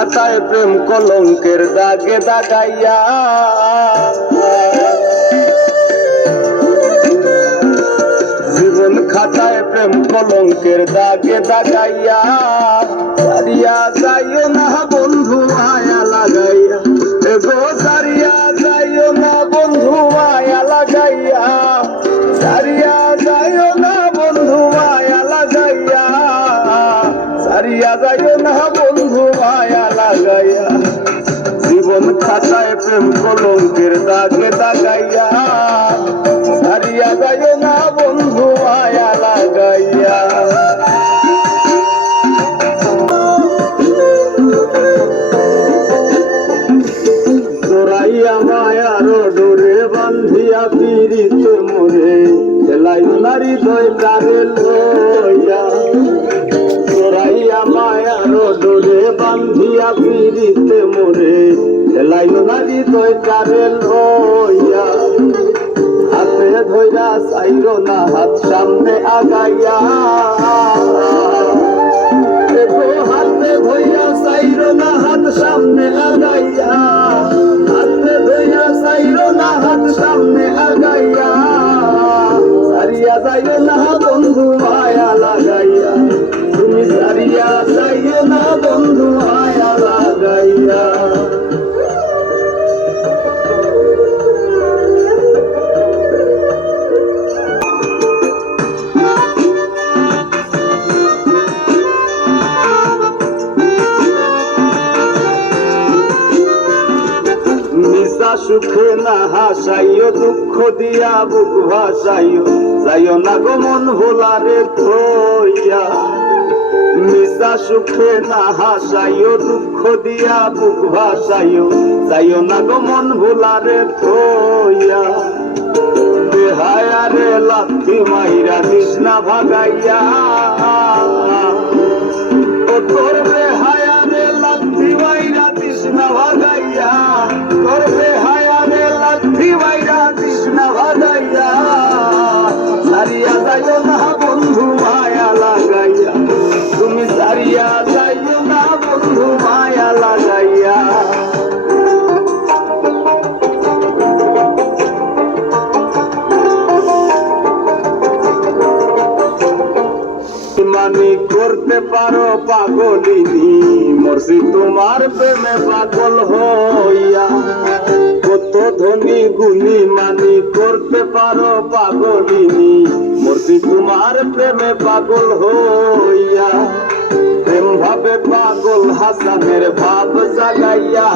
খাতায় প্রেম কলঙ্কের দাগে দাগাইয়া, জীবন খাতায় প্রেম কলঙ্কের দাগে দাগাইয়া, সারিয়া যাইও না বন্ধু মায়া লাগাইয়া, এগো সারিয়া যাইও না বন্ধু মায়া লাগাইয়া, সারিয়া যাইও না বন্ধু মায়া লাগাইয়া, সারিয়া যাইও না বন্ধু মায়া লাগাইয়া, জীবন খাতায় প্রেম কলঙ্কের দাগে দাগাইয়া, সারিয়া যাইও না বন্ধু মায়া লাগাইয়া। জোড়াইয়া মায়ার ডোরে বান্ধিয়া পীড়িত মোরে, খেলাইও নারী দই প্রাণে লইয়া, জোড়াইয়া মায়ার ডোরে বান্ধিয়া পীড়িত মোরে, খেলাইও নারী দই প্রাণে লইয়া, হাতে ধইরা চাইরো না হাত সামনে আগাইয়া, হাতে ধইরা চাইরো না হাত সামনে আগাইয়া, হাতে ধইরা চাইরো না হাত সামনে আগাইয়া, সারিয়া যাইও না বন্ধু মায়া লাগাইয়া, তুমি সারিয়া যাইও না বন্ধু মায়া লাগাইয়া। সুখে না হাসাইও, দুঃখ দিয়া বুক ভাসাইও, যাইও না গো মন ভোলারে থইয়া, মিশা সুখে না হাসাইও, দুঃখ দিয়া বুক ভাসাইও, যাইও না গো মন ভোলারে থইয়া, বেহায়ারে লাথি মাইরা কৃষ্ণা ভাগাইয়া, ও তোর বেহায়ারে লাথি মাইরা কৃষ্ণা ভাগাইয়া, তোর বেহায়ারে লাথি মাইরা কৃষ্ণা ভাগাইয়া, সারিয়া যাইও না বন্ধু মায়া লাগাইয়া, তুমি সারিয়া যাইও না বন্ধু মায়া লাগাইয়া। মানি করতে পারো পাগলিনী, মরছি তোমার প্রেমে পাগল হইয়া, কত ধনী গুণী মানি করতে পারো পাগলিনী, মরছি তোমার প্রেমে পাগল হইয়া, প্রেম ভাবে পাগল হাসানের ভাব জাগাইয়া,